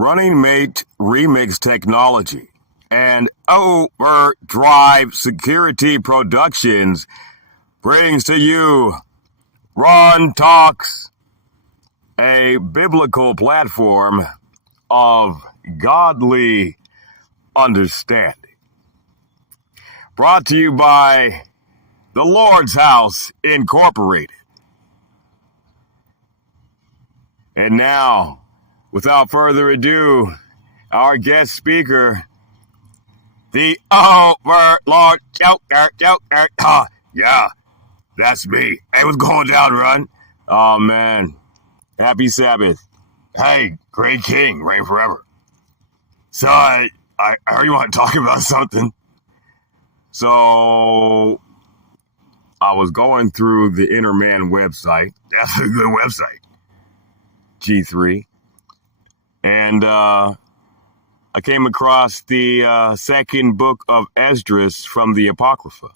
Running Mate Remix Technology and Overdrive Security Productions brings to you Runn Talks, a biblical platform of godly understanding. Brought to you by the Lord's House Incorporated. And now, without further ado, our guest speaker, the Overlord Joker. Yeah, that's me. Hey, what's going down, Runn? Oh, man. Happy Sabbath. Hey, great king, reign forever. So, I heard you want to talk about something. So, I was going through the Inner Man website. That's a good website. G3. And I came across the second book of Esdras from the Apocrypha.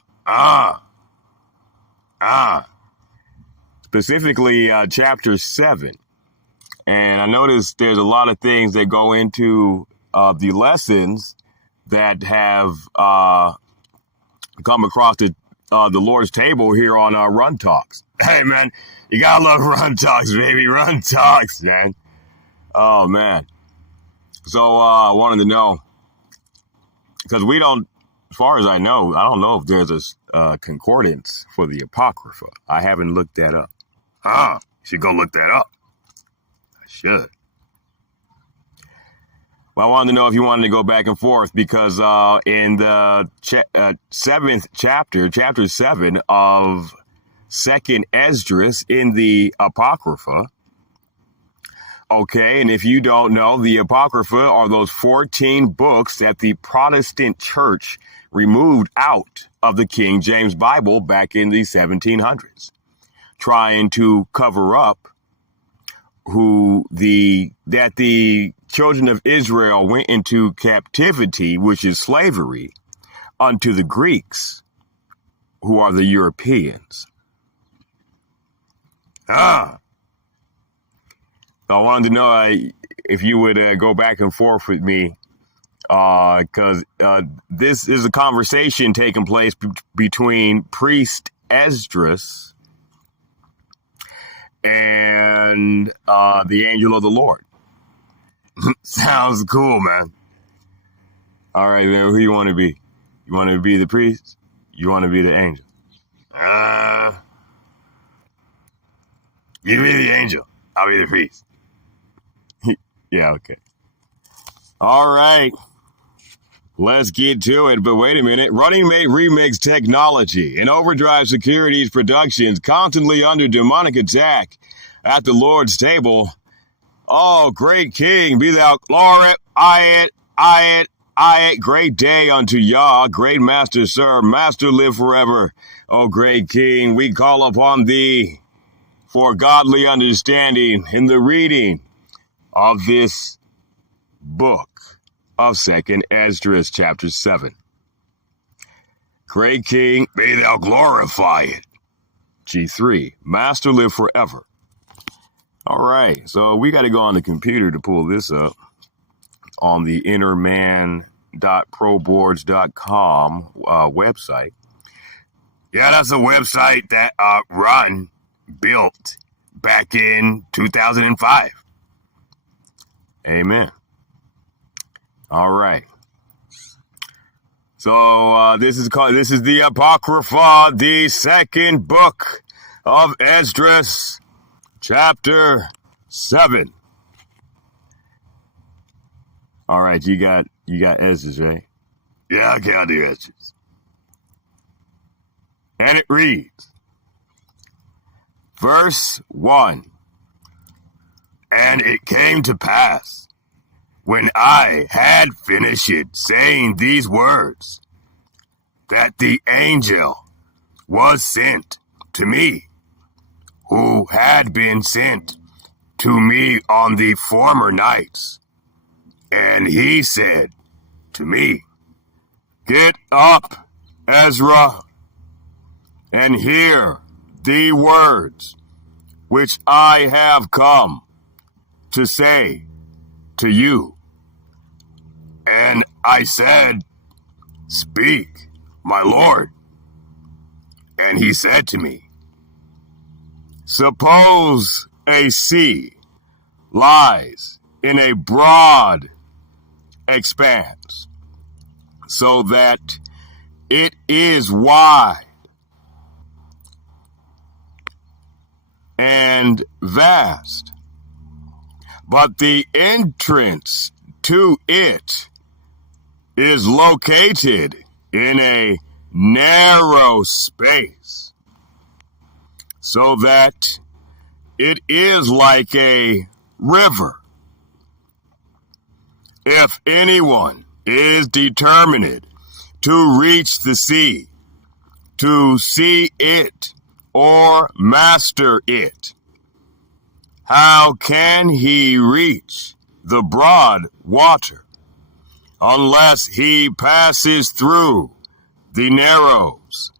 Specifically, chapter 7. And I noticed there's a lot of things that go into the lessons that have come across the Lord's table here on our Runn Talks. Hey, man, you gotta love Runn Talks, baby. Runn Talks, man. Oh, man. So I wanted to know, because we don't, as far as I don't know if there's a concordance for the Apocrypha. I haven't looked that up. You should go look that up. I should. Well, I wanted to know if you wanted to go back and forth, because in the 7th chapter, chapter 7 of 2nd Esdras in the Apocrypha. Okay, and if you don't know, the Apocrypha are those 14 books that the Protestant church removed out of the King James Bible back in the 1700s, trying to cover up that the children of Israel went into captivity, which is slavery, unto the Greeks, who are the Europeans. So I wanted to know if you would go back and forth with me, because this is a conversation taking place between priest Esdras and the angel of the Lord. Sounds cool, man. All right, man, who you want to be? You want to be the priest? You want to be the angel? You be the angel. I'll be the priest. Yeah, okay. All right. Let's get to it. But wait a minute. Running Mate Remix Technology and Overdrive Securities Productions constantly under demonic attack at the Lord's table. Oh, great King, be thou glorified. I it. Great day unto Yah. Great Master, sir. Master, live forever. Oh, great King, we call upon thee for godly understanding in the reading of this book of 2nd Esdras, chapter 7. Great King, be thou glorified. G3, Master, live forever. All right, so we got to go on the computer to pull this up on the innerman.proboards.com website. Yeah, that's a website that Runn built back in 2005. Amen. All right. So this is the Apocrypha, the second book of Esdras, chapter 7. All right, you got Esdras, right? Yeah, okay, I'll do Esdras. And it reads, verse 1. And it came to pass, when I had finished saying these words, that the angel was sent to me, who had been sent to me on the former nights. And he said to me, Get up, Ezra, and hear the words which I have come to say to you. And I said, Speak, my Lord. And he said to me, Suppose a sea lies in a broad expanse, so that it is wide and vast, but the entrance to it is located in a narrow space, so that it is like a river. If anyone is determined to reach the sea, to see it or master it, how can he reach the broad water unless he passes through the narrows?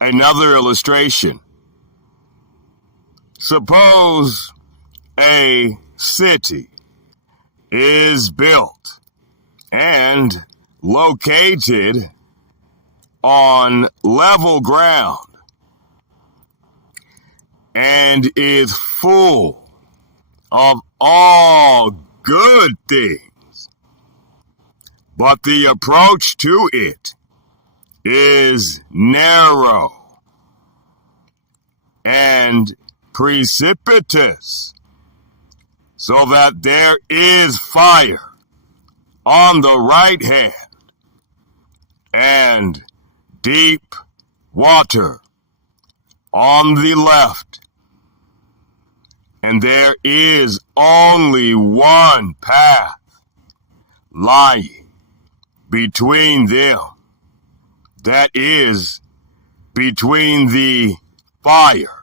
Another illustration. Suppose a city is built and located on level ground and is full of all good things, but the approach to it is narrow and precipitous, so that there is fire on the right hand and deep water on the left, and there is only one path lying between them, that is, between the fire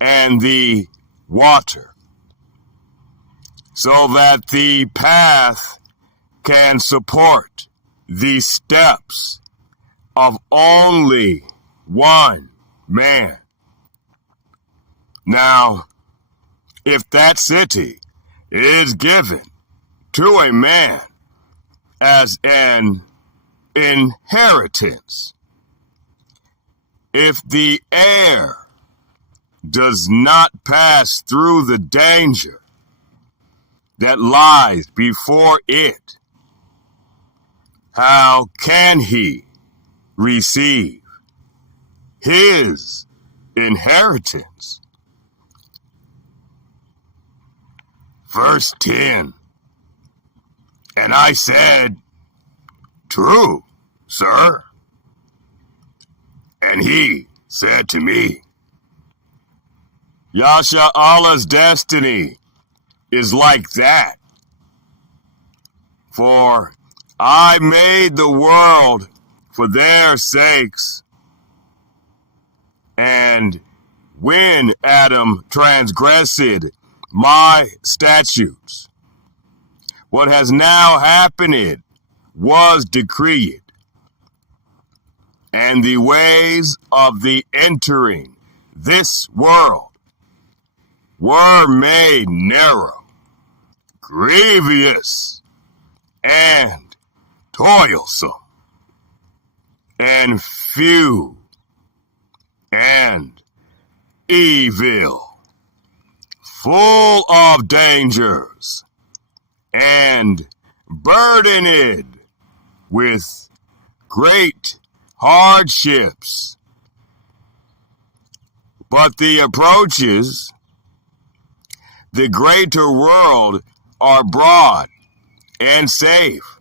and the water, so that the path can support the steps of only one man. Now, if that city is given to a man as an inheritance, if the heir does not pass through the danger that lies before it, how can he receive his inheritance? Verse 10, and I said, True, sir. And he said to me, Yasha Allah's destiny is like that. For I made the world for their sakes. And when Adam transgressed my statutes, what has now happened was decreed, and the ways of the entering this world were made narrow, grievous, and toilsome, and few, and evil, full of dangers, and burdened with great hardships. But the approaches, the greater world, are broad and safe,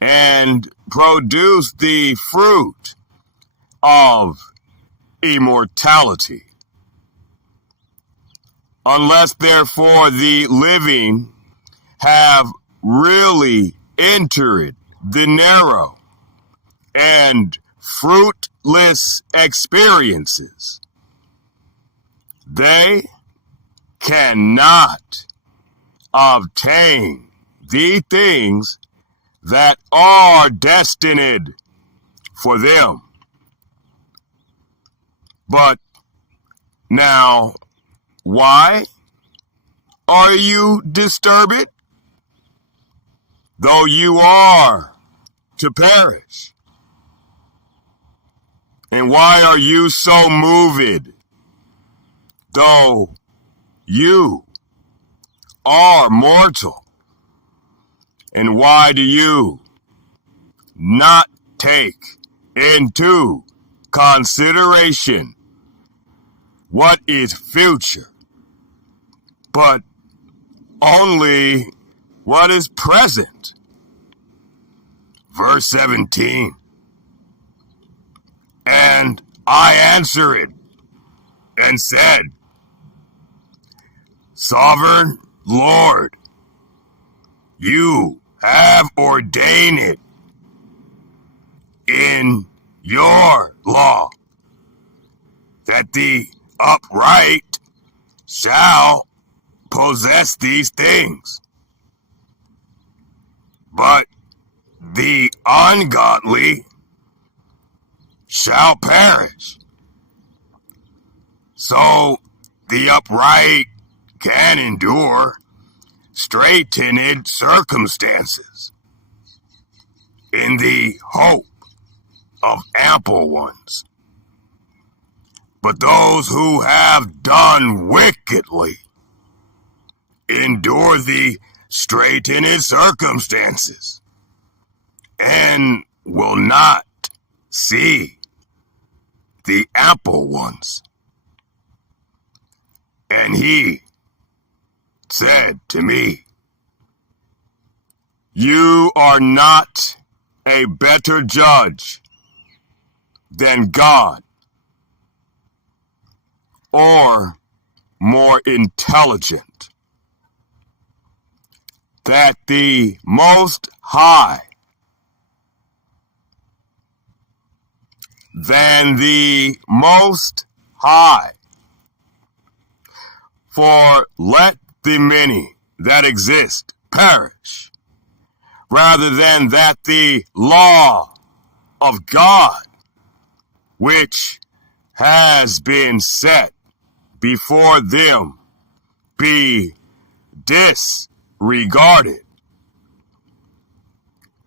and produce the fruit of immortality. Unless, therefore, the living have really entered the narrow and fruitless experiences, they cannot obtain the things that are destined for them. But now Why are you disturbed? Though you are to perish. And why are you so moved? Though you are mortal. And why do you not take into consideration what is future, but only what is present? Verse 17. And I answered and said, Sovereign Lord, you have ordained it in your law that the upright shall possess these things, but the ungodly shall perish. So the upright can endure straitened circumstances in the hope of ample ones. But those who have done wickedly endure the straitened circumstances and will not see the ample ones. And he said to me, You are not a better judge than God, or more intelligent, that the Most High, for let the many that exist perish, rather than that the law of God, which has been set before them, be disregarded.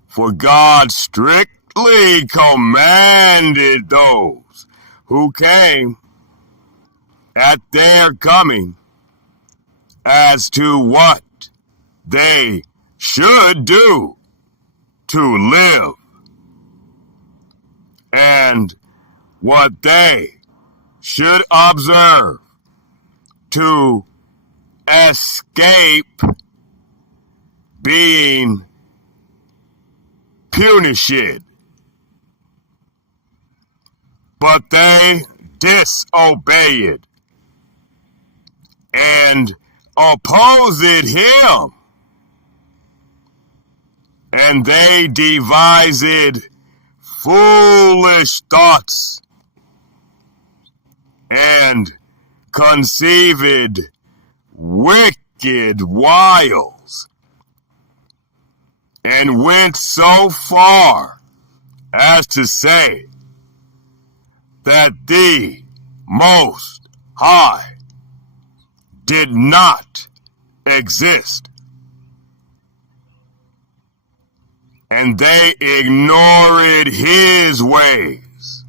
For God strictly commanded those who came at their coming as to what they should do to live, and what they should observe to escape being punished. But they disobeyed and opposed him, and they devised foolish thoughts and conceived wicked wiles, and went so far as to say that the Most High did not exist. And they ignored his ways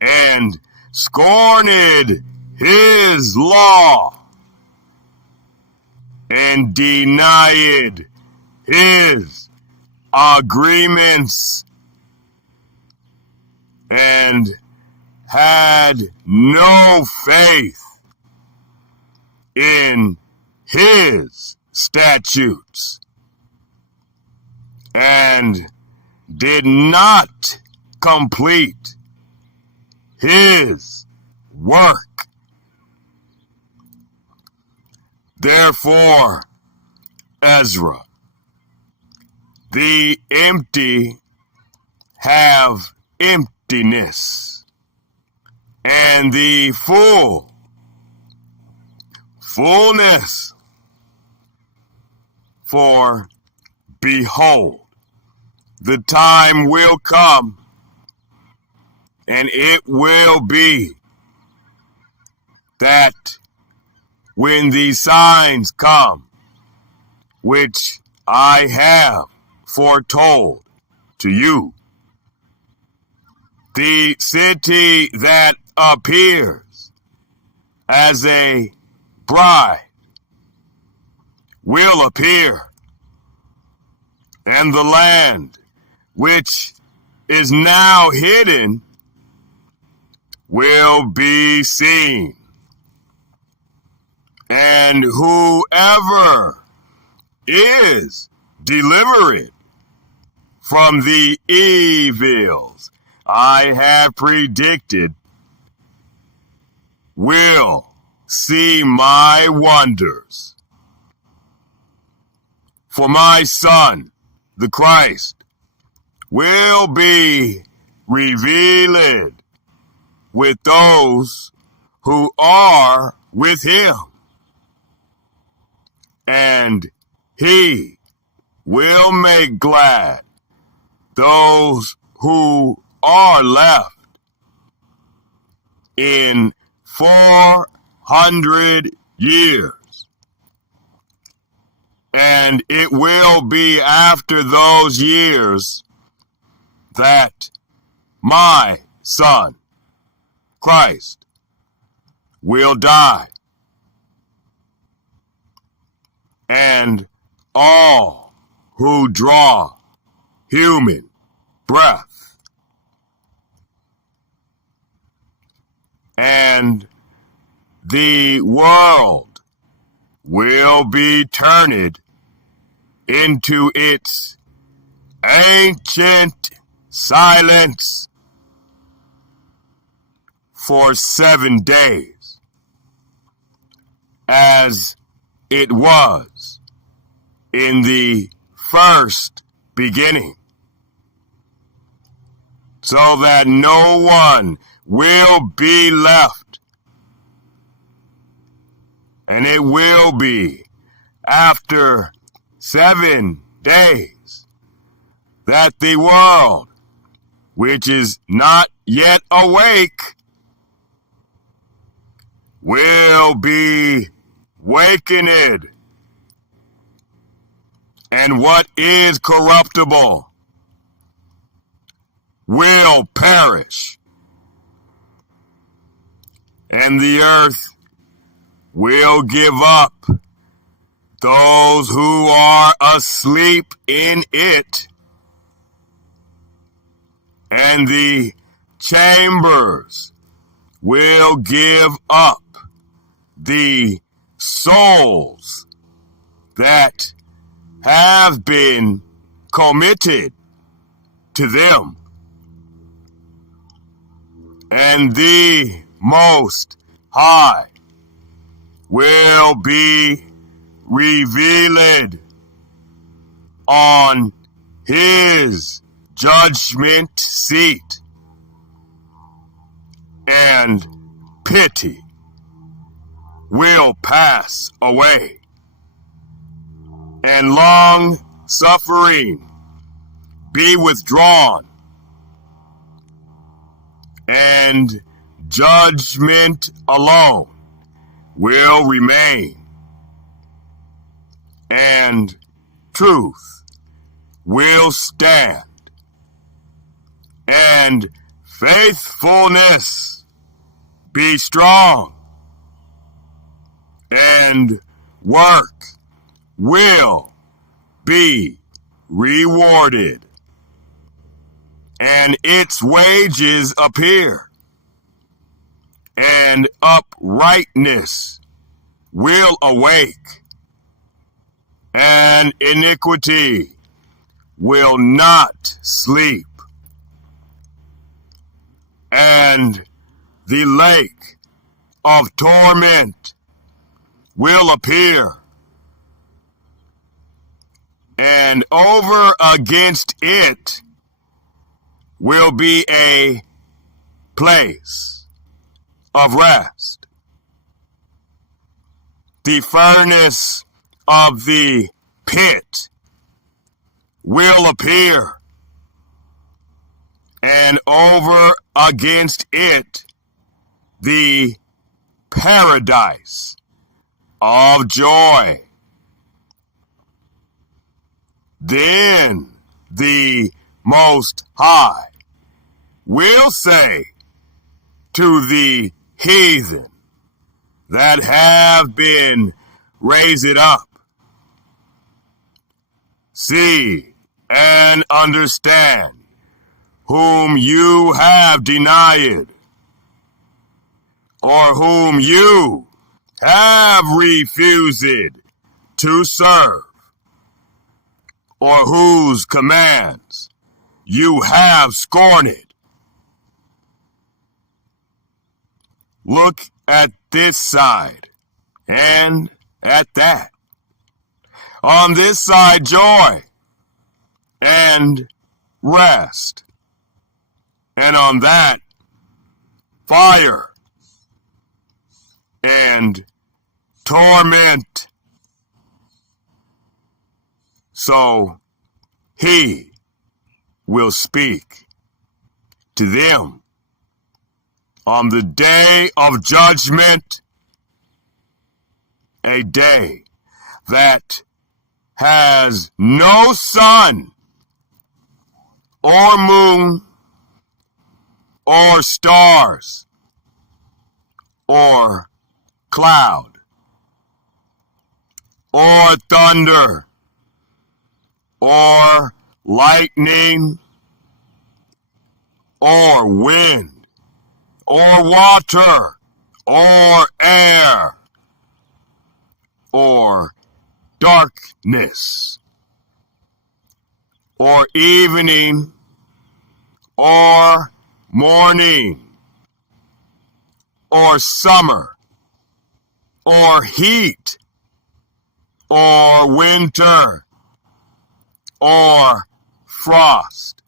and scorned his law and denied his agreements and had no faith in his statutes and did not complete his work. Therefore, Ezra, the empty have emptiness, and the full fullness. For behold, the time will come, and it will be that when these signs come, which I have foretold to you, the city that appears as a bride will appear, and the land which is now hidden will be seen. And whoever is delivered from the evils I have predicted will see my wonders. For my Son, the Christ, will be revealed with those who are with him, and he will make glad those who are left in 400 years. And it will be after those years that my Son, Christ, will die, and all who draw human breath and the world will be turned into its ancient silence for 7 days, as it was in the first beginning, so that no one will be left. And it will be after 7 days that the world, which is not yet awake, will be wakened, and what is corruptible will perish, and the earth will give up those who are asleep in it, and the chambers will give up the souls that have been committed to them, and the Most High will be revealed on his judgment seat, and pity will pass away, and long suffering be withdrawn, and judgment alone will remain, and truth will stand, and faithfulness be strong, and work will be rewarded, and its wages appear, and uprightness will awake, and iniquity will not sleep, and the lake of torment will appear, and over against it will be a place of rest. The furnace of the pit will appear, and over against it the paradise of joy. Then the Most High will say to the heathen that have been raised up, see and understand whom you have denied, or whom you have refused to serve, or whose commands you have scorned. Look at this side and at that. On this side, joy and rest, and on that, fire and torment. So he will speak to them on the day of judgment, a day that has no sun or moon or stars or cloud or thunder or lightning or wind or water or air or darkness or evening or morning or summer or heat or winter or frost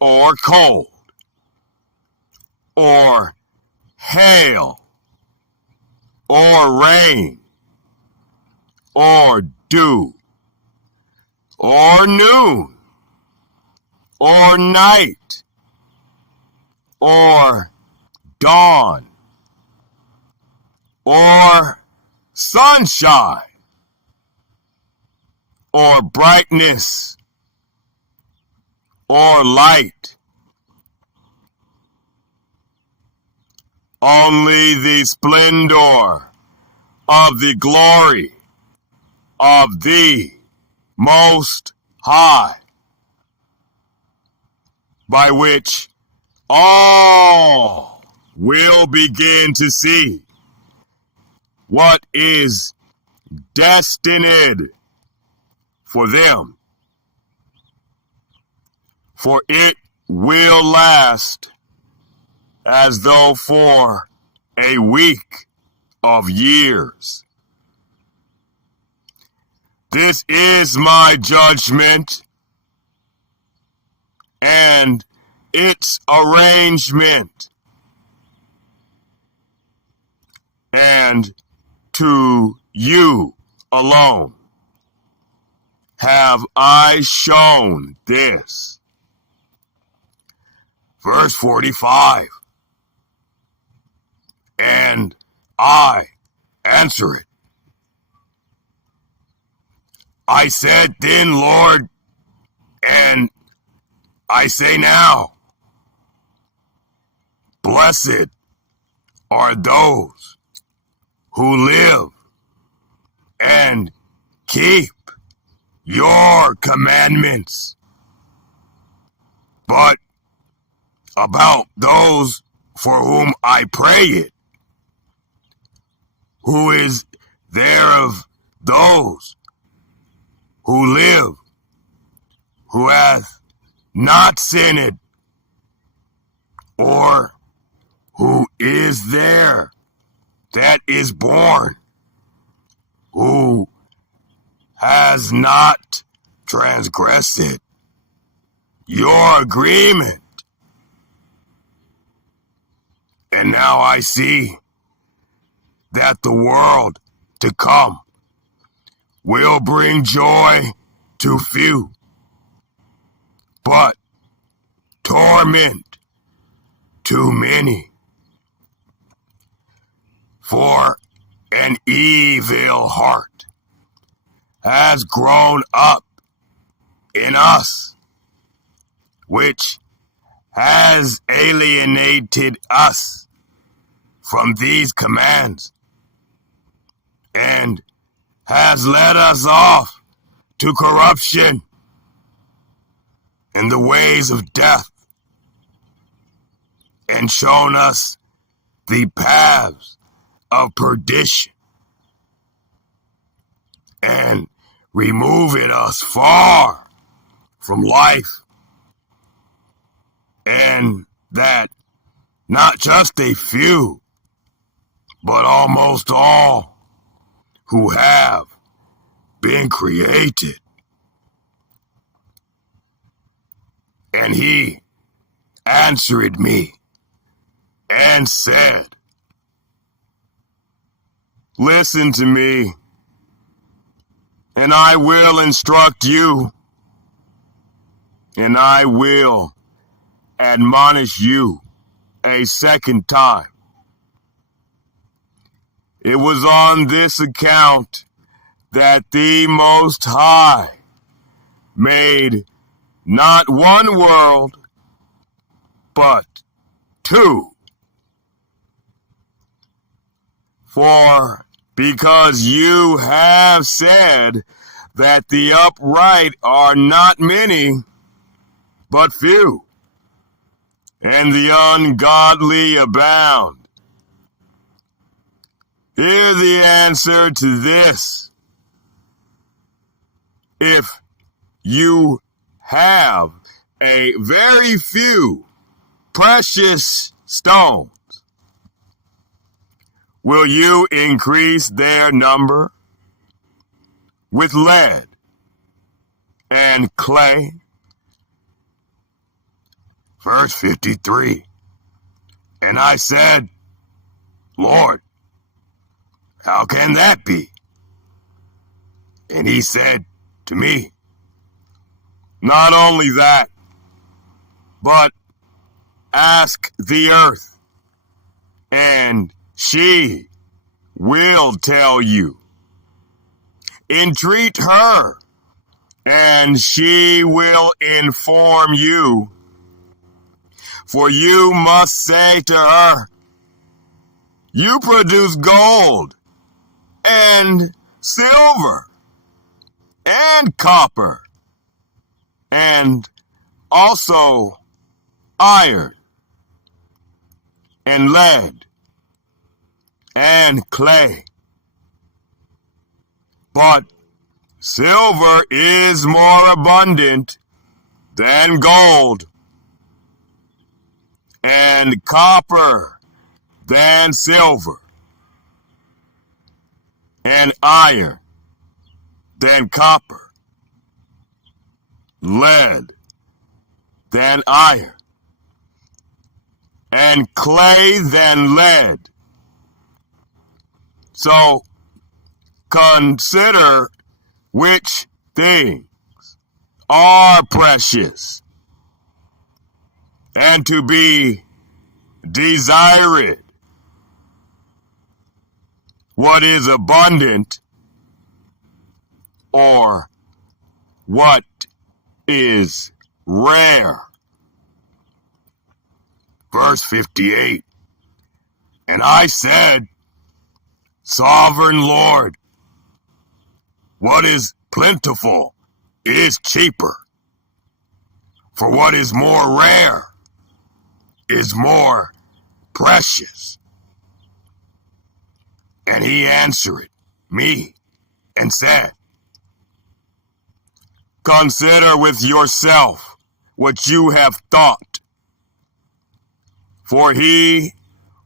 or cold or hail or rain or dew or noon or night or dawn or sunshine or brightness or light. Only the splendor of the glory of the Most High, by which all will begin to see what is destined for them, for it will last as though for a week of years. This is my judgment and its arrangement, and to you alone have I shown this. Verse 45. And I answer it. I said then, Lord, and I say now, blessed are those who live and keep your commandments. But about those for whom I pray it, who is there of those who live, who hath not sinned, or who is there that is born, who has not transgressed your agreement. And now I see that the world to come will bring joy to few, but torment to many. For an evil heart has grown up in us, which has alienated us from these commands and has led us off to corruption and the ways of death, and shown us the paths of perdition, and removing us far from life, and that not just a few, but almost all who have been created. And he answered me and said, listen to me, and I will instruct you, and I will admonish you a second time. It was on this account that the Most High made not one world, but two. For because you have said that the upright are not many, but few, and the ungodly abound. Hear the answer to this. If you have a very few precious stones, will you increase their number with lead and clay? Verse 53. And I said, Lord, how can that be? And he said to me, not only that, but ask the earth, and she will tell you. Entreat her, and she will inform you. For you must say to her, you produce gold and silver and copper and also iron and lead and clay. But silver is more abundant than gold, and copper than silver, and iron than copper, lead than iron, and clay than lead. So consider which things are precious, and to be desired, what is abundant, or what is rare. Verse 58. And I said, Sovereign Lord, what is plentiful is cheaper, for what is more rare is more precious. And he answered me and said, consider with yourself what you have thought. For he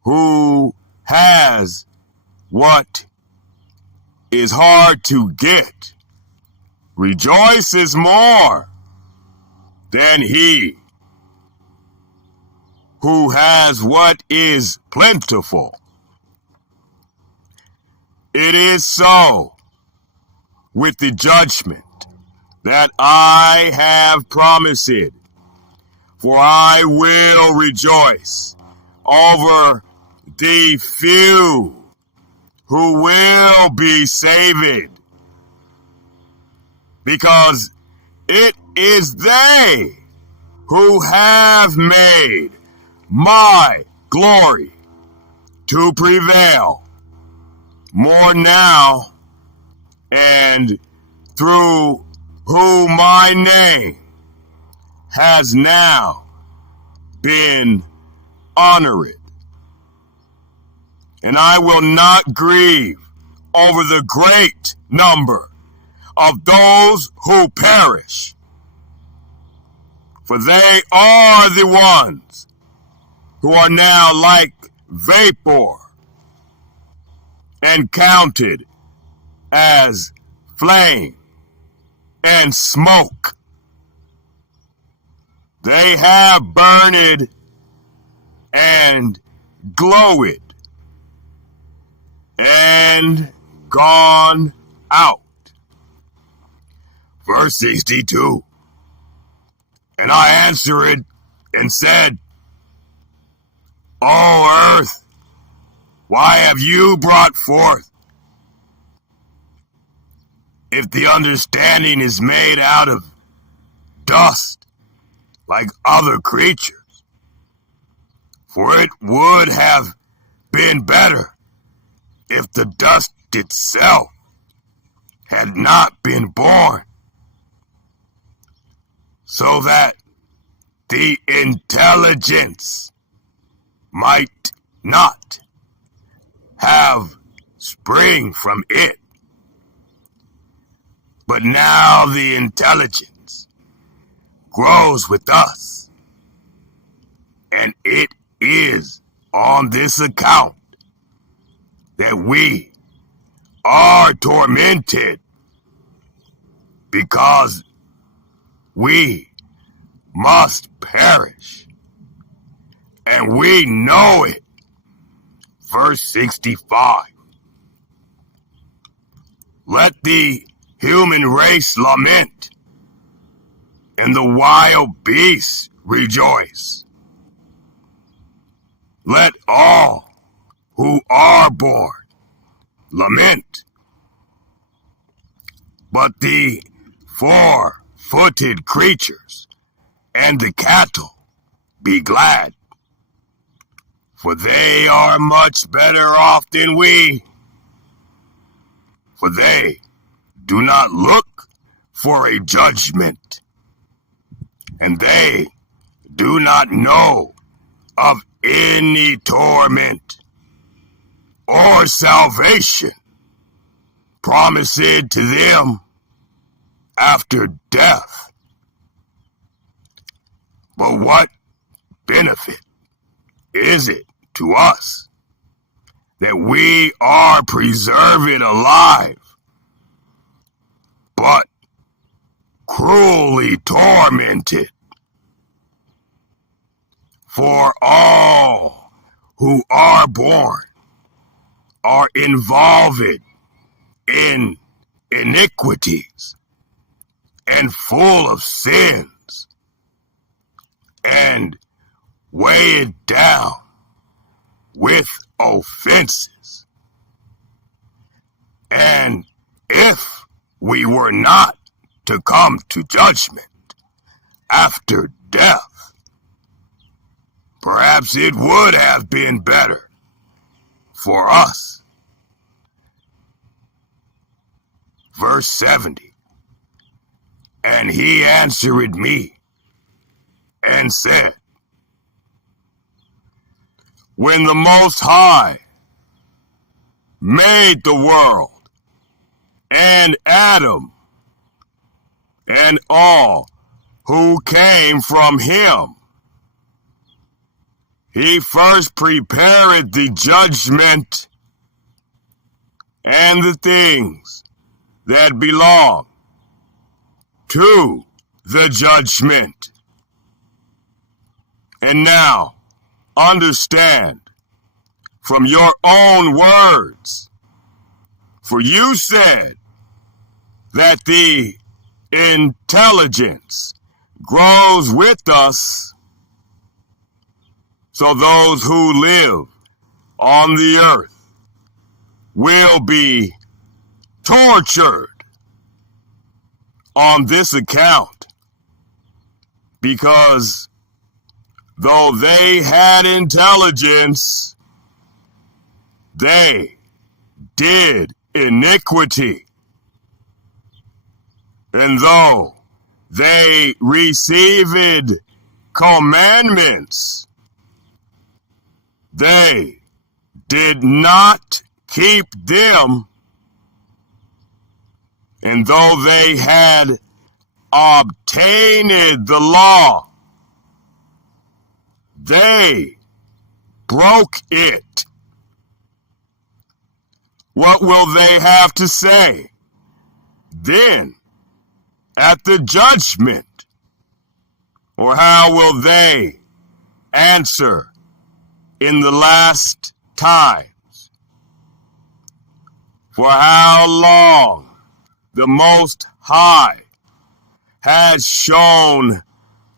who has what is hard to get rejoices more than he who has what is plentiful. It is so with the judgment that I have promised, for I will rejoice over the few who will be saved, because it is they who have made my glory to prevail more now, and through whom my name has now been honored. And I will not grieve over the great number of those who perish, for they are the ones who are now like vapor and counted as flame and smoke. They have burned and glowed and gone out. Verse 62. And I answered and said, O earth, why have you brought forth? If the understanding is made out of dust, like other creatures, for it would have been better if the dust itself had not been born, so that the intelligence might not have spring from it. But now the intelligence grows with us, and it is on this account that we are tormented, because we must perish, and we know it. Verse 65. Let the human race lament, and the wild beasts rejoice. Let all who are born lament, but the four-footed creatures and the cattle be glad, for they are much better off than we. For they do not look for a judgment, and they do not know of any torment or salvation promised to them after death. But what benefit is it to us that we are preserved alive, but cruelly tormented? For all who are born are involved in iniquities and full of sins, and weighed down with offenses. And if we were not to come to judgment after death, perhaps it would have been better for us. Verse 70. And he answered me and said, when the Most High made the world and Adam and all who came from him, he first prepared the judgment and the things that belong to the judgment. And now, understand from your own words, for you said that the intelligence grows with us, so those who live on the earth will be tortured on this account, because though they had intelligence, they did iniquity. And though they received commandments, they did not keep them. And though they had obtained the law, they broke it. What will they have to say then at the judgment? Or how will they answer in the last times? For how long the Most High has shown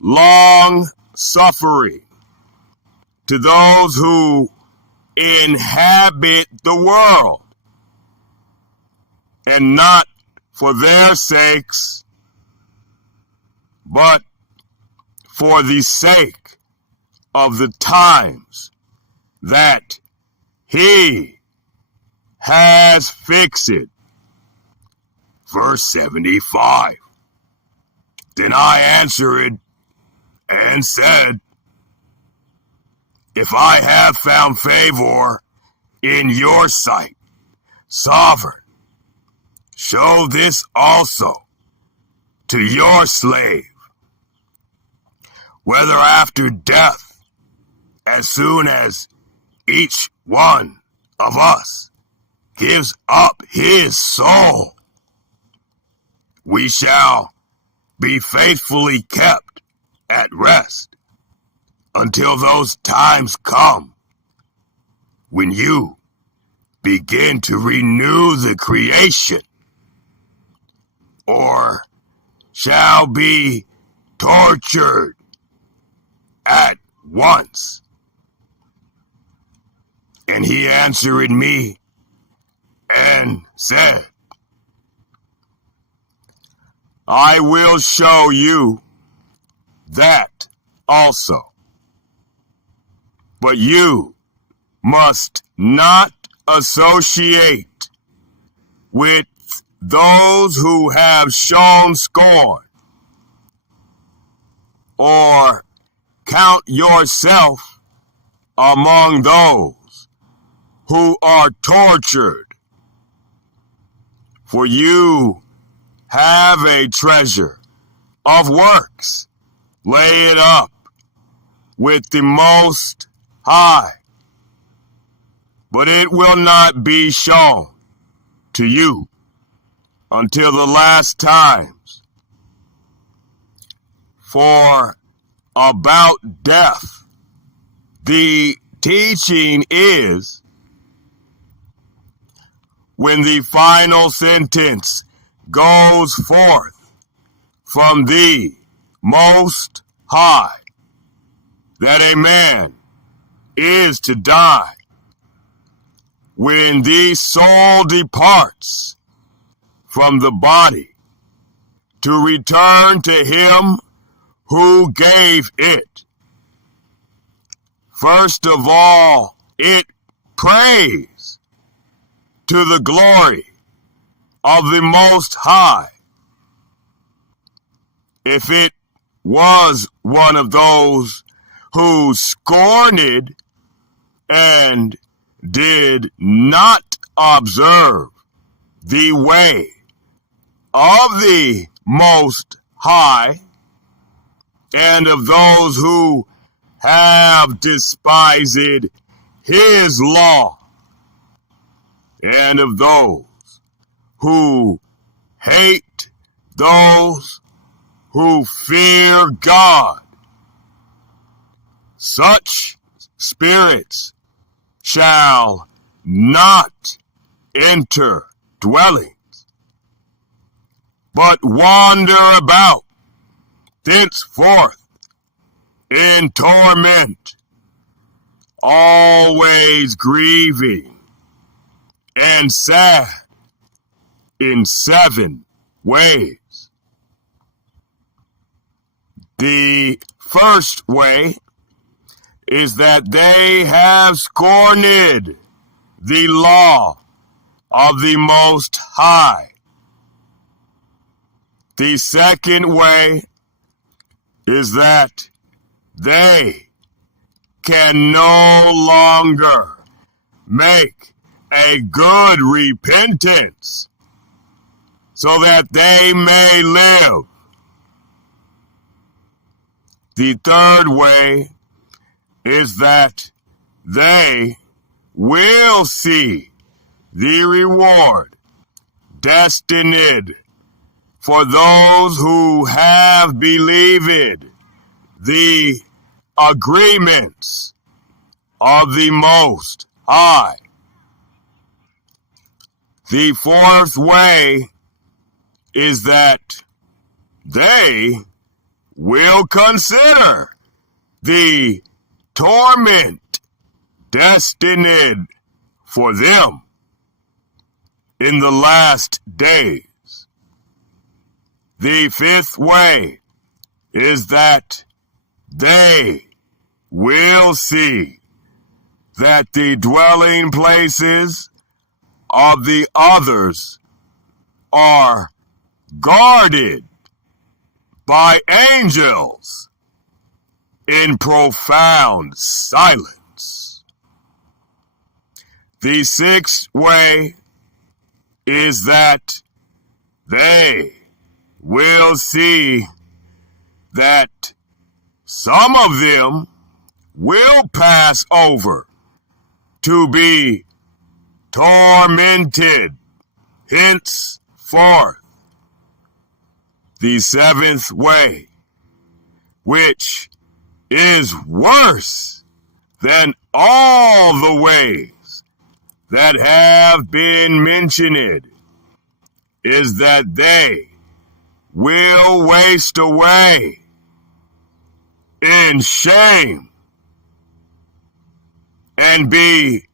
long suffering to those who inhabit the world, and not for their sakes, but for the sake of the times that he has fixed. Verse 75. Then I answered and said, if I have found favor in your sight, sovereign, show this also to your slave, whether after death, as soon as each one of us gives up his soul, we shall be faithfully kept at rest until those times come when you begin to renew the creation, or shall be tortured at once. And he answered me and said, I will show you that also. But you must not associate with those who have shown scorn, or count yourself among those who are tortured. For you have a treasure of works laid up with the Most High, but it will not be shown to you until the last times. For about death, the teaching is, when the final sentence goes forth from the Most High, that a man is to die, when the soul departs from the body to return to him who gave it. First of all, it prays to the glory of the Most High. If it was one of those who scorned and did not observe the way of the Most High, and of those who have despised his law, and of those who hate those who fear God, such spirits shall not enter dwellings, but wander about thenceforth in torment, always grieving and sad in 7 ways. The first way is that they have scorned the law of the Most High. The second way is that they can no longer make a good repentance so that they may live. The third way is that they will see the reward destined for those who have believed the agreements of the Most High. The fourth way is that they will consider the torment destined for them in the last days. The fifth way is that they will see that the dwelling places of the others are guarded by angels in profound silence. The sixth way is that they will see that some of them will pass over to be tormented henceforth. The seventh way, which is worse than all the ways that have been mentioned, is that they will waste away in shame and be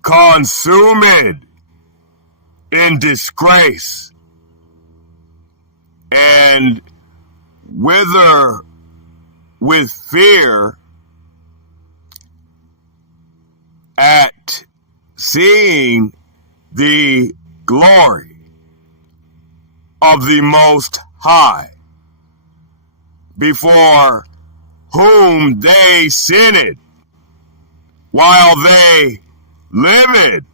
consumed in disgrace and wither with fear at seeing the glory of the Most High, before whom they sinned while they lived,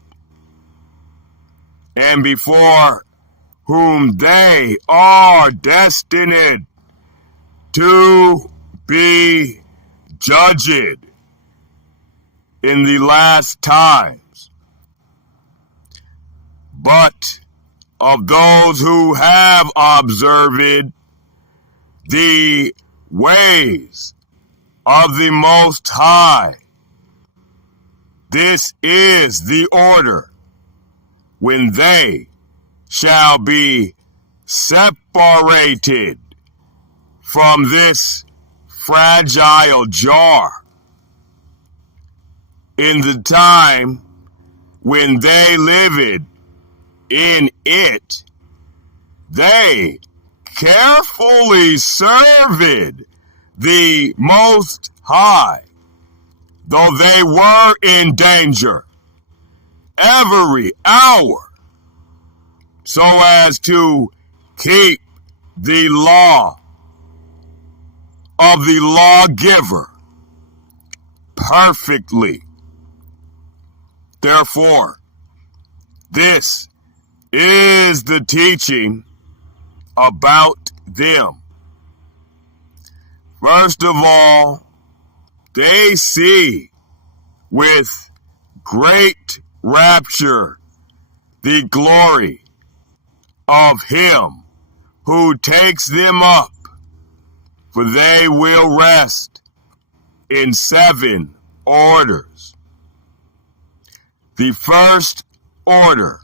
and before whom they are destined to be judged in the last times. But of those who have observed the ways of the Most High, this is the order when they shall be separated from this fragile jar. In the time when they lived in it, they carefully served the Most High, though they were in danger every hour, so as to keep the law of the lawgiver perfectly. Therefore, this is the teaching about them. First of all, they see with great rapture the glory of him who takes them up, for they will rest in 7 orders. The first order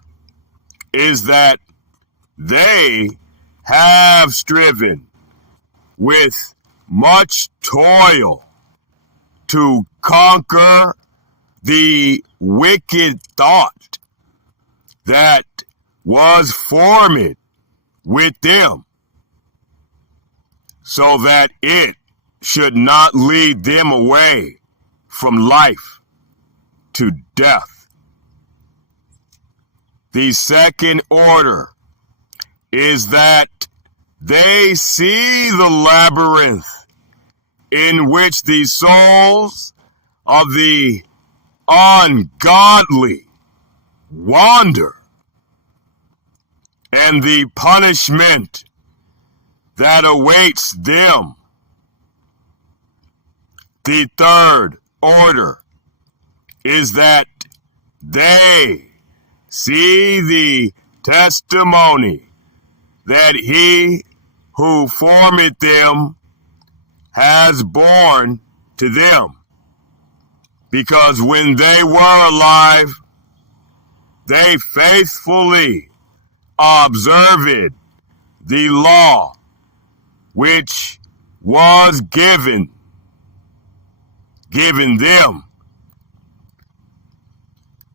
is that they have striven with much toil to conquer the wicked thought that was formed with them, so that it should not lead them away from life to death. The second order is that they see the labyrinth in which the souls of the ungodly wander, and the punishment that awaits them. The third order is that they see the testimony that he who formed them has borne to them, because when they were alive, they faithfully observed the law which was given them.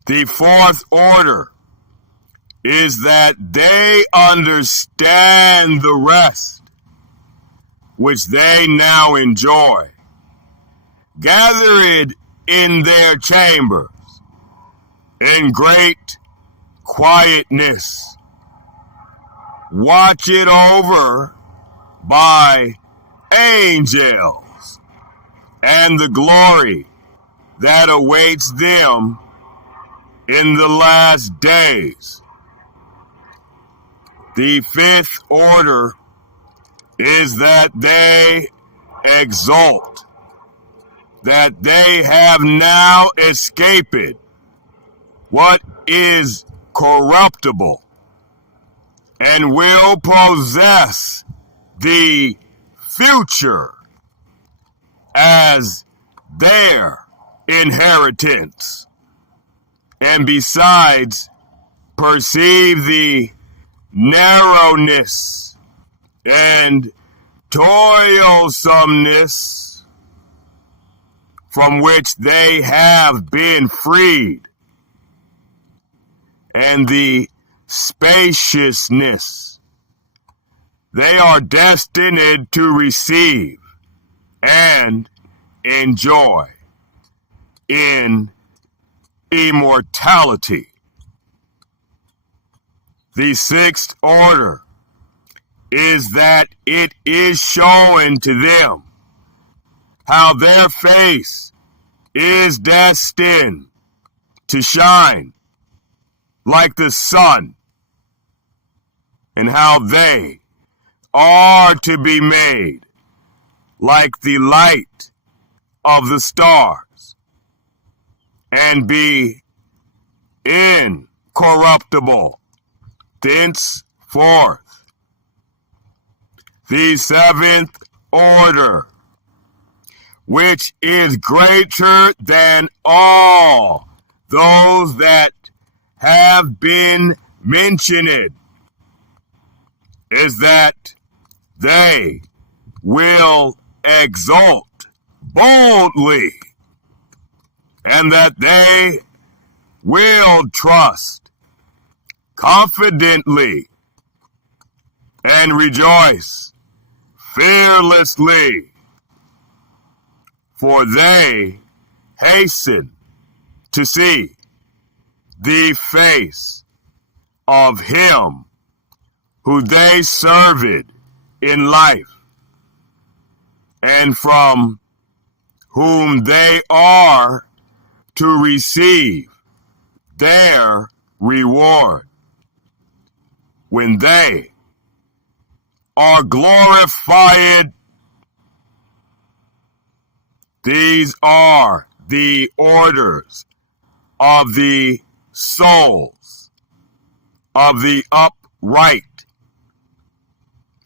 The fourth order is that they understand the rest which they now enjoy, gathered in their chambers in great quietness, watch it over by angels, and the glory that awaits them in the last days. The fifth order is that they exult, that they have now escaped what is corruptible, and will possess the future as their inheritance, and besides perceive the narrowness and toilsomeness from which they have been freed, and the spaciousness they are destined to receive and enjoy in immortality. The sixth order is that it is shown to them how their face is destined to shine like the sun, and how they are to be made like the light of the stars, and be incorruptible thenceforth. The seventh order, which is greater than all those that have been mentioned, is that they will exult boldly, and that they will trust confidently and rejoice fearlessly, for they hasten to see the face of him who they served in life, and from whom they are to receive their reward when they are glorified. These are the orders of the souls of the upright,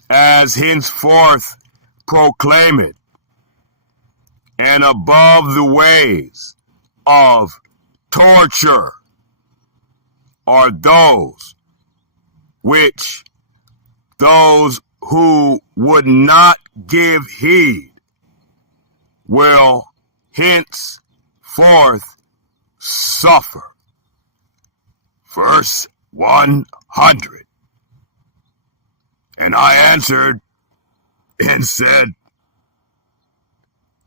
as henceforth proclaimed, and above the ways of torture are those which those who would not give heed will henceforth suffer. Verse 100. And I answered and said,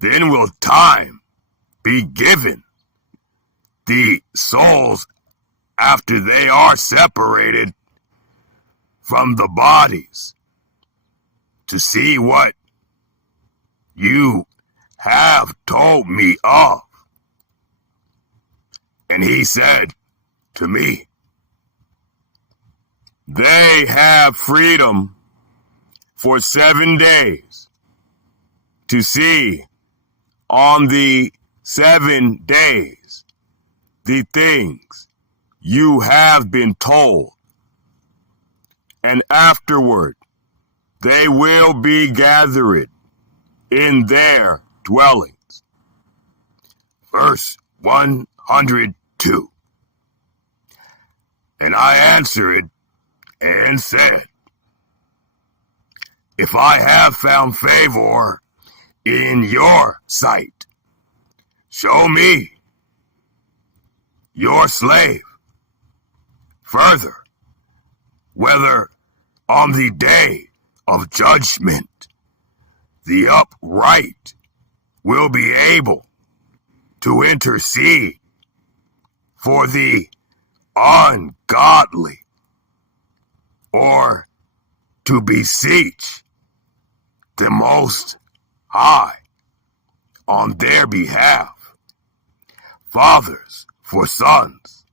then will time be given the souls after they are separated from the bodies to see what you have told me of. And he said to me, they have freedom for 7 days to see on the 7 days the things you have been told, and afterward they will be gathered in their dwellings. Verse 102. And I answered and said, if I have found favor in your sight, show me your slave. Further, whether on the day of judgment the upright will be able to intercede for the ungodly, or to beseech the Most High on their behalf, fathers for sons,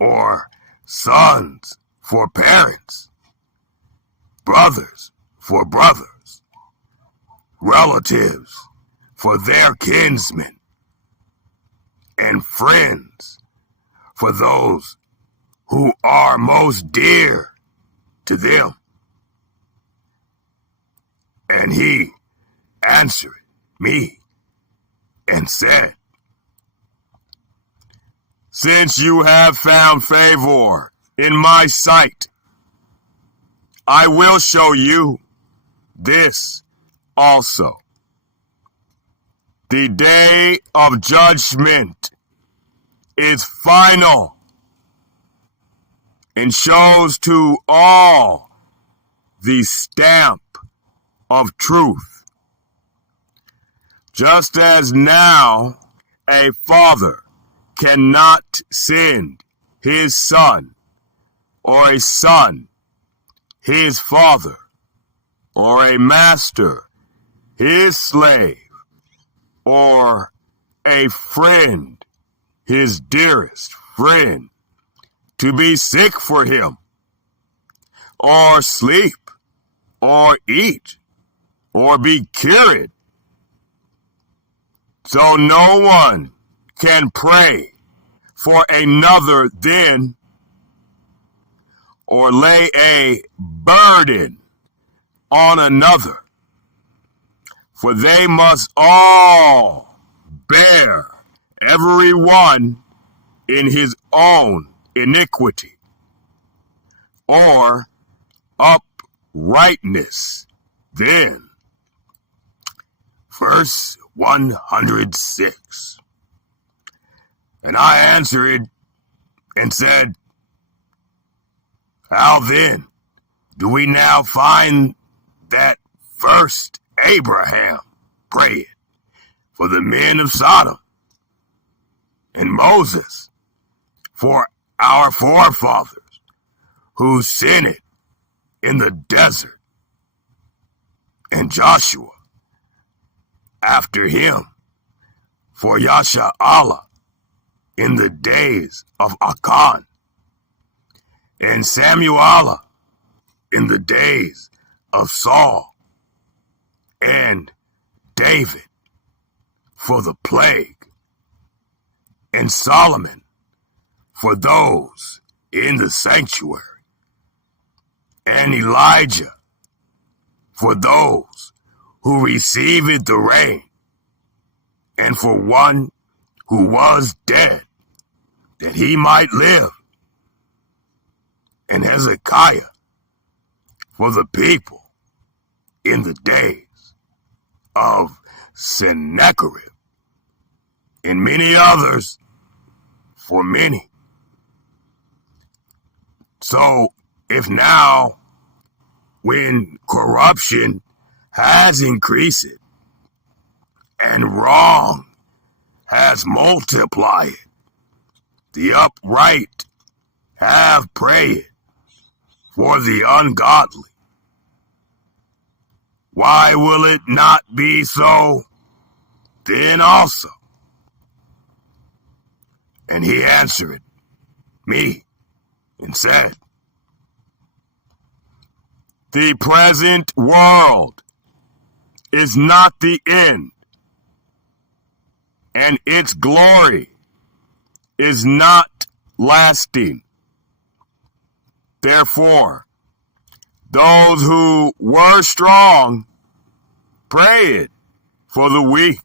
or sons for parents, brothers for brothers, relatives for their kinsmen, and friends for those who are most dear to them. And he answered me and said, since you have found favor in my sight, I will show you this also. The day of judgment is final and shows to all the stamp of truth. Just as now a father cannot send his son, or a son his father, or a master his slave, or a friend his dearest friend, to be sick for him, or sleep, or eat, or be cured. So no one can pray for another then, or lay a burden on another, for they must all bear every one in his own iniquity, or uprightness then. Verse 106. And I answered and said, how then do we now find that first Abraham prayed for the men of Sodom, and Moses for our forefathers who sinned in the desert, and Joshua after him for Yasha'Allah in the days of Achan, and Samuel in the days of Saul, and David for the plague, and Solomon for those in the sanctuary, and Elijah for those who received the rain, and for one who was dead, that he might live, and Hezekiah for the people in the days of Sennacherib, and many others for many. So if now, when corruption has increased and wrong has multiplied, the upright have prayed for the ungodly. Why will it not be so then also? And he answered me and said, The present world is not the end, and its glory is not lasting. Therefore, those who were strong prayed for the weak.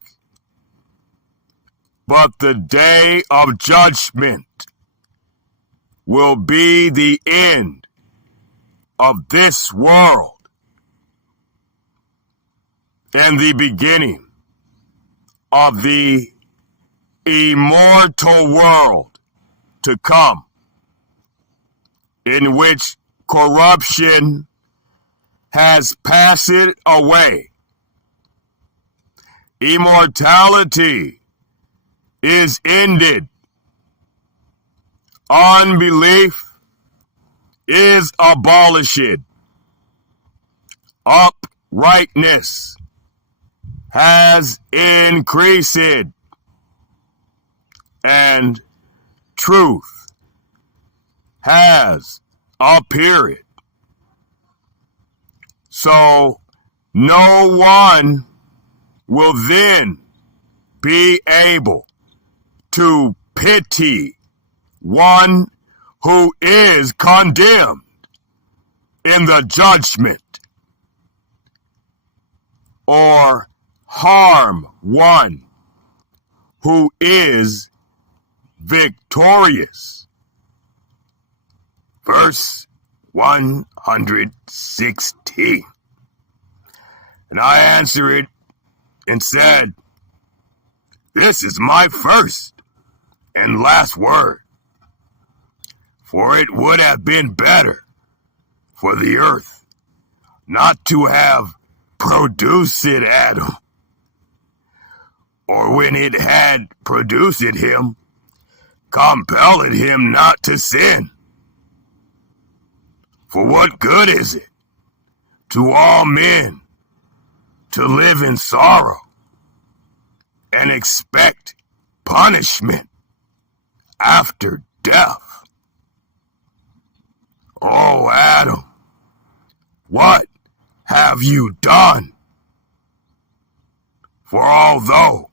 But the day of judgment will be the end of this world and the beginning of the immortal world to come, in which corruption has passed away. Immortality is ended. Unbelief is abolished. Uprightness has increased, and truth has appeared. So no one will then be able to pity one who is condemned in the judgment, or harm one who is victorious. Verse 116. And I answered and said, This is my first and last word. For it would have been better for the earth not to have produced Adam, or when it had produced him, compelled him not to sin. For what good is it to all men to live in sorrow and expect punishment after death? Oh, Adam, what have you done? For although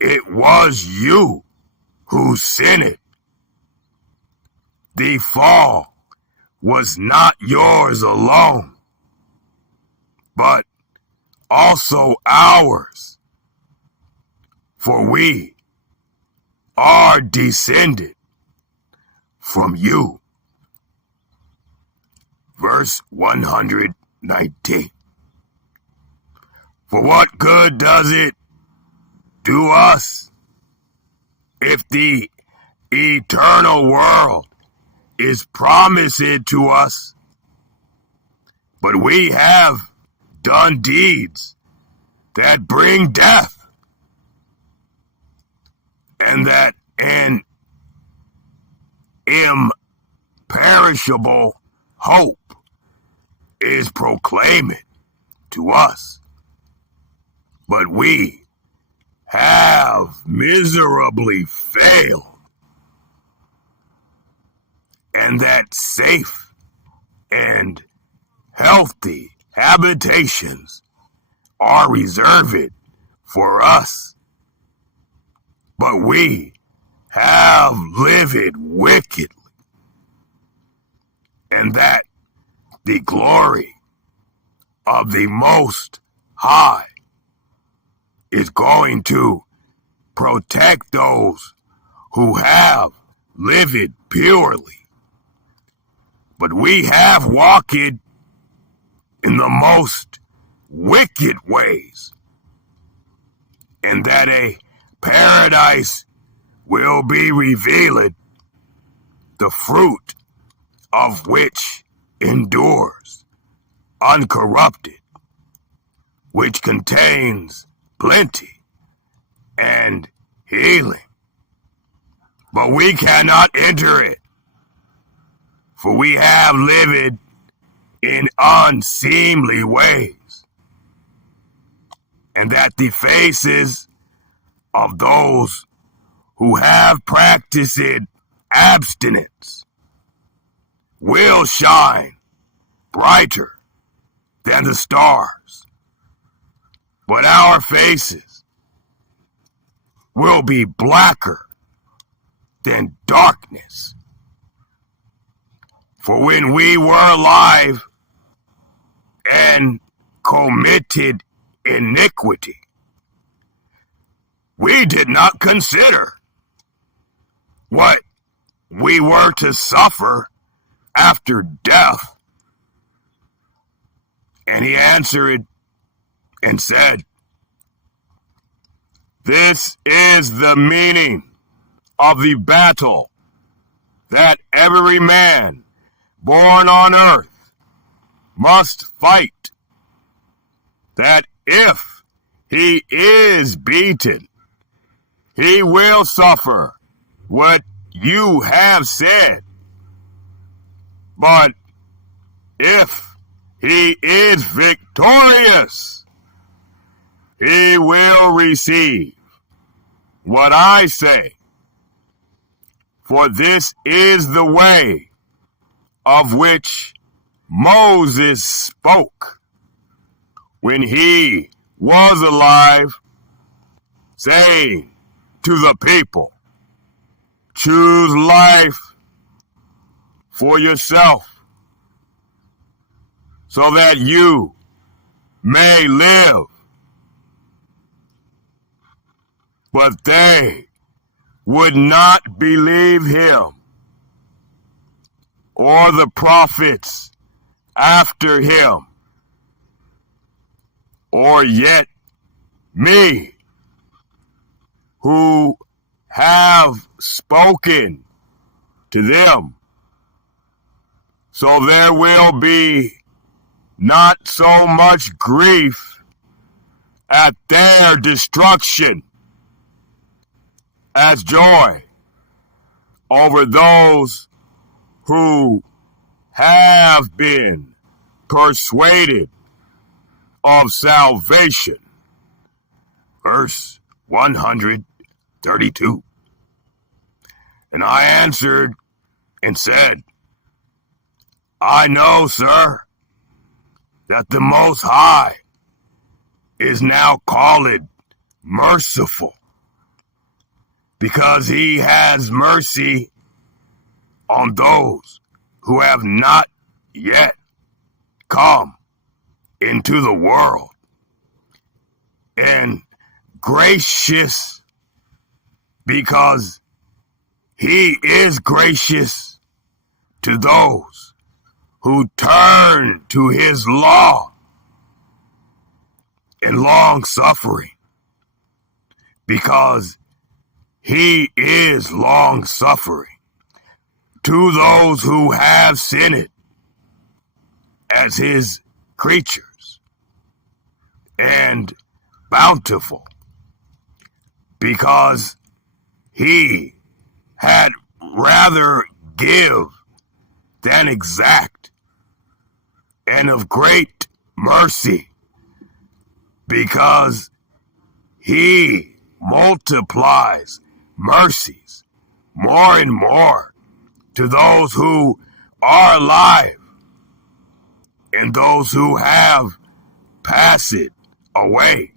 it was you who sinned, the fall was not yours alone, but also ours. For we are descended from you. Verse 119. For what good does it do us if the eternal world is promised to us, but we have done deeds that bring death, and that an imperishable hope is proclaimed to us, but we have miserably failed, and that safe and healthy habitations are reserved for us, but we have lived wickedly, and that the glory of the Most High is going to protect those who have lived purely. But we have walked in the most wicked ways, and that a paradise will be revealed, the fruit of which endures uncorrupted, which contains plenty and healing. But we cannot enter it, for we have lived in unseemly ways, and that the faces of those who have practiced abstinence will shine brighter than the stars, but our faces will be blacker than darkness. For when we were alive and committed iniquity, we did not consider what we were to suffer after death. And he answered and said, this is the meaning of the battle that every man born on earth must fight, that if he is beaten, he will suffer what you have said. But if he is victorious, he will receive what I say. For this is the way of which Moses spoke when he was alive, saying to the people, choose life for yourself, so that you may live. But they would not believe him or the prophets after him, or yet me, who have spoken to them. So there will be not so much grief at their destruction as joy over those who have been persuaded of salvation. Verse 132. And I answered and said, I know, sir, that the Most High is now called merciful, because he has mercy on those who have not yet come into the world, and gracious because he is gracious to those who turn to his law, and long suffering because he is long suffering to those who have sinned as his creatures, and bountiful because he had rather give than exact, and of great mercy because he multiplies mercies more and more to those who are alive and those who have passed away,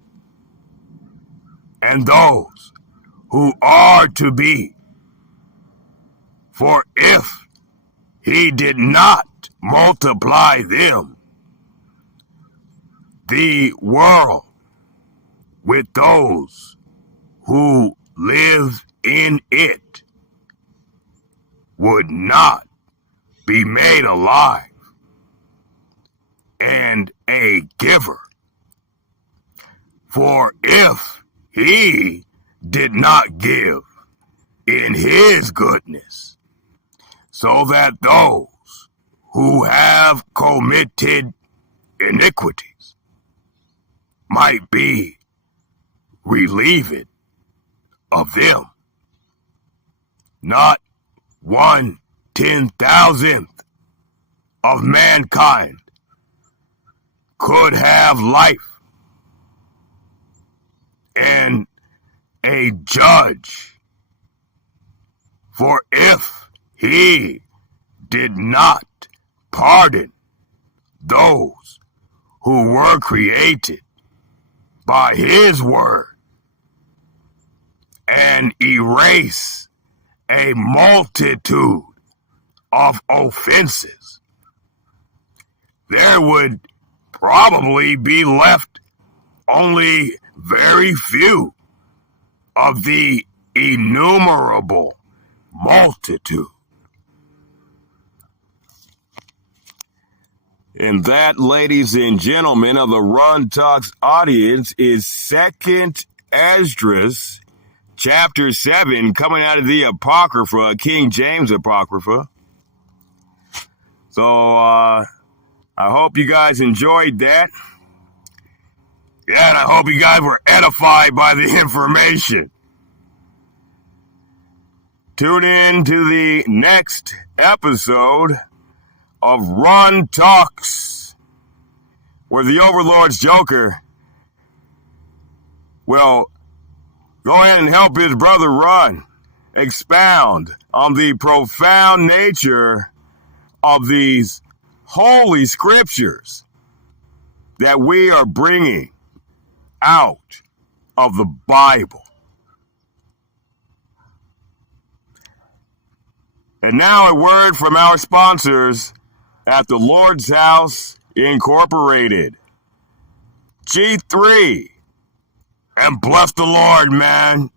and those who are to be. For if he did not multiply them, the world with those who live in it would not be made alive, and a giver. For if he did not give in his goodness, so that those who have committed iniquities might be relieved of them. Not 1/10,000th of mankind could have life, and a judge, for if he did not pardon those who were created by his word and erase a multitude of offenses, there would probably be left only very few of the innumerable multitude. And that, ladies and gentlemen of the Run Talks audience, is 2nd Esdras, chapter 7, coming out of the Apocrypha, King James Apocrypha. So, I hope you guys enjoyed that. Yeah, and I hope you guys were edified by the information. Tune in to the next episode of Runn Talks, where the Overlord's Joker will go ahead and help his brother Runn expound on the profound nature of these holy scriptures that we are bringing out of the Bible. And now a word from our sponsors at the Lord's House Incorporated. G3. And bless the Lord, man.